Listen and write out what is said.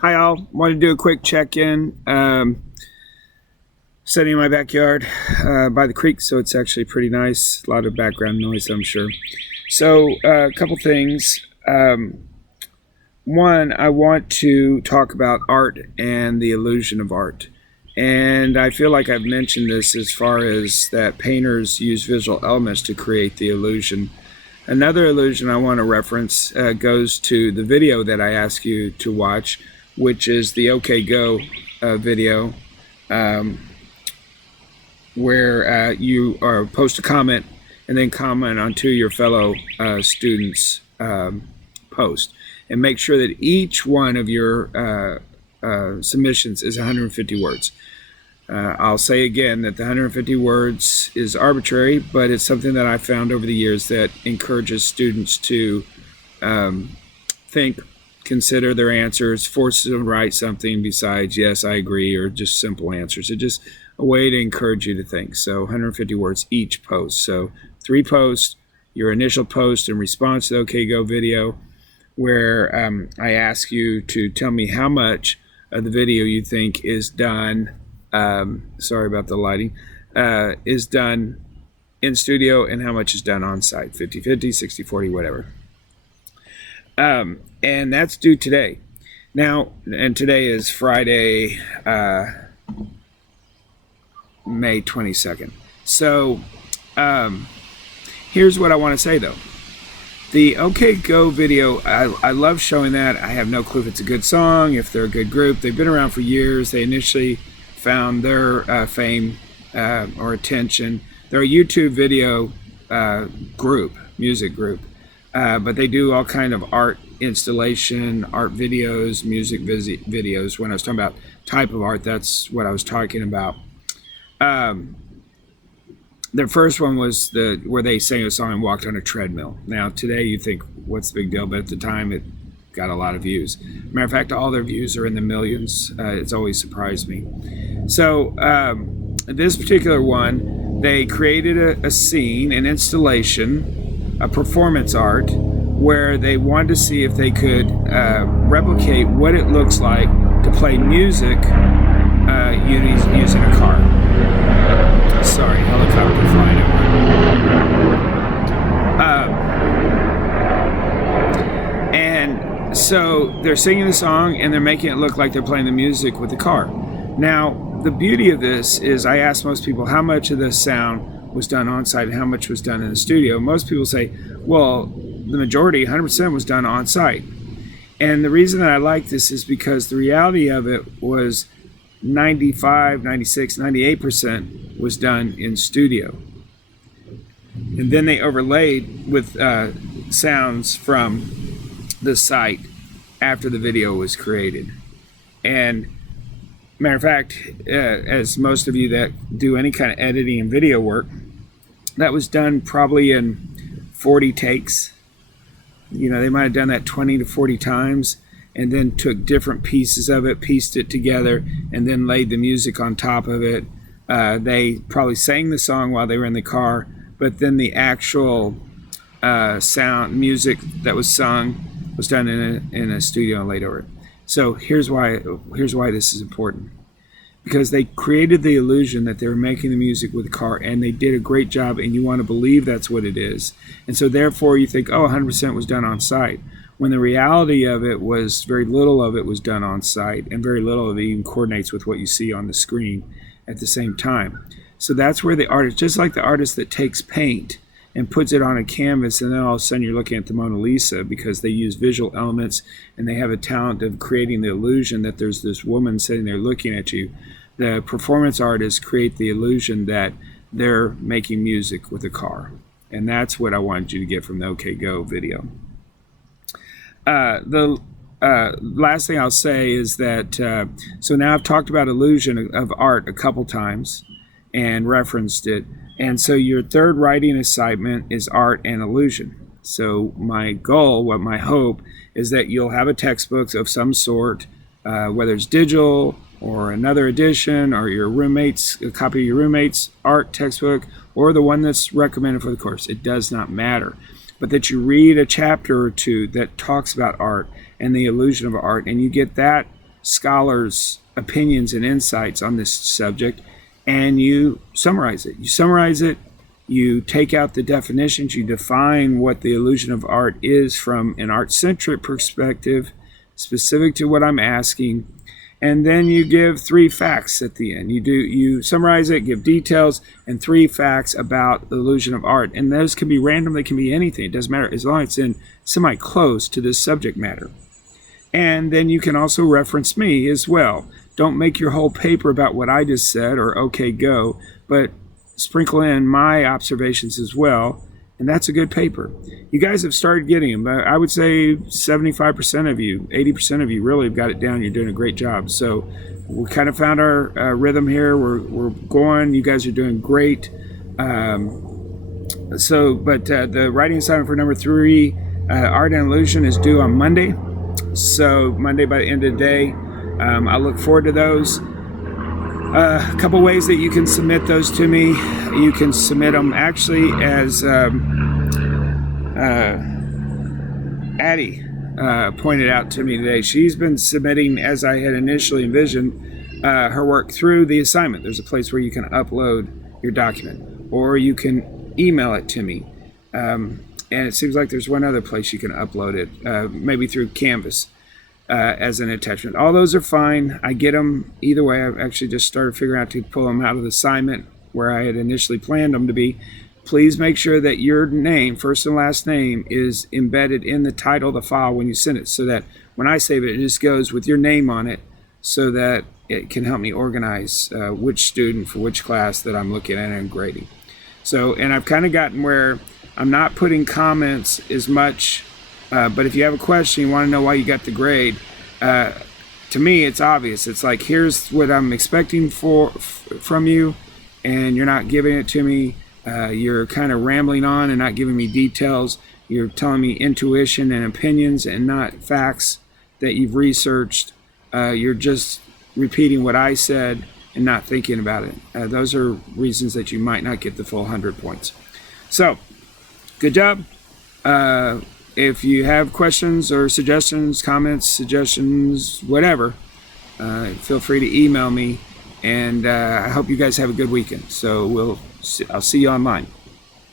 Hi all, wanted to do a quick check-in. Sitting in my backyard by the creek, so it's actually pretty nice. A lot of background noise, I'm sure. So a couple things. One, I want to talk about art and the illusion of art. And I feel like I've mentioned this as far as that painters use visual elements to create the illusion. Another illusion I want to reference goes to the video that I ask you to watch, which is the OK Go video, where you post a comment and then comment on to your fellow students' post. And make sure that each one of your submissions is 150 words. I'll say again that the 150 words is arbitrary, but it's something that I found over the years that encourages students to think, consider their answers, forces them to write something besides yes, I agree, or just simple answers. It's just a way to encourage you to think. So 150 words each post. So 3 posts, your initial post in response to the OK Go video, where I ask you to tell me how much of the video you think is done, sorry about the lighting, is done in studio and how much is done on site, 50-50, 60-40, whatever. And that's due today. Now, and today is Friday, May 22nd. So here's what I want to say though. The OK Go video, I love showing that. I have no clue if it's a good song, if they're a good group. They've been around for years. They initially found their fame or attention. They're a YouTube video group, music group. But they do all kind of art installation, art videos, music videos. When I was talking about type of art, that's what I was talking about. Their first one was where they sang a song and walked on a treadmill. Now today you think, what's the big deal? But at the time it got a lot of views. Matter of fact, all their views are in the millions. It's always surprised me. So this particular one, they created a scene, an installation, a performance art, where they wanted to see if they could replicate what it looks like to play music using a car. Sorry, helicopter flying over. And so they're singing the song and they're making it look like they're playing the music with the car. Now, the beauty of this is I asked most people how much of the sound was done on site and how much was done in the studio. Most people say, well, the majority, 100%, was done on site. And the reason that I like this is because the reality of it was 95, 96, 98% was done in studio. And then they overlaid with sounds from the site after the video was created. And matter of fact, as most of you that do any kind of editing and video work, that was done probably in 40 takes. You know, they might have done that 20 to 40 times and then took different pieces of it, pieced it together, and then laid the music on top of it. They probably sang the song while they were in the car, but then the actual sound, music that was sung was done in a studio and laid over it. So here's why this is important. Because they created the illusion that they were making the music with a car, and they did a great job, and you want to believe that's what it is. And so therefore you think, oh, 100% was done on site. When the reality of it was very little of it was done on site, and very little of it even coordinates with what you see on the screen at the same time. So that's where the artist, just like the artist that takes paint and puts it on a canvas, and then all of a sudden you're looking at the Mona Lisa, because they use visual elements and they have a talent of creating the illusion that there's this woman sitting there looking at you. The performance artists create the illusion that they're making music with a car. And that's what I wanted you to get from the OK Go video. The last thing I'll say is that, so now I've talked about illusion of art a couple times and referenced it. And so your third writing assignment is art and illusion. So my goal, my hope, is that you'll have a textbook of some sort, whether it's digital or another edition, or a copy of your roommate's art textbook, or the one that's recommended for the course. It does not matter. But that you read a chapter or two that talks about art and the illusion of art, and you get that scholars' opinions and insights on this subject, and you summarize it. You take out the definitions, you define what the illusion of art is from an art-centric perspective, specific to what I'm asking, and then you give 3 facts at the end. You summarize it, give details, and 3 facts about the illusion of art. And those can be random, they can be anything. It doesn't matter, as long as it's in semi-close to this subject matter. And then you can also reference me as well. Don't make your whole paper about what I just said or okay, go, but sprinkle in my observations as well, and that's a good paper. You guys have started getting them. I would say 75% of you, 80% of you really have got it down. You're doing a great job. So we kind of found our rhythm here. We're going. You guys are doing great. The writing assignment for number 3, Art and Illusion, is due on Monday. So Monday by the end of the day. I look forward to those. A couple ways that you can submit those to me. You can submit them actually as Addie pointed out to me today. She's been submitting, as I had initially envisioned, her work through the assignment. There's a place where you can upload your document, or you can email it to me. And it seems like there's one other place you can upload it, maybe through Canvas. As an attachment. All those are fine. I get them either way. I've actually just started figuring out to pull them out of the assignment where I had initially planned them to be. Please make sure that your name, first and last name, is embedded in the title of the file when you send it, so that when I save it, it just goes with your name on it, so that it can help me organize which student for which class that I'm looking at and grading. So, and I've kind of gotten where I'm not putting comments as much. But if you have a question, you want to know why you got the grade, to me it's obvious. It's like, here's what I'm expecting from you, and you're not giving it to me. You're kind of rambling on and not giving me details. You're telling me intuition and opinions and not facts that you've researched. You're just repeating what I said and not thinking about it. Those are reasons that you might not get the full 100 points. So, good job. If you have questions or suggestions, comments, whatever, feel free to email me. And I hope you guys have a good weekend. So I'll see you online.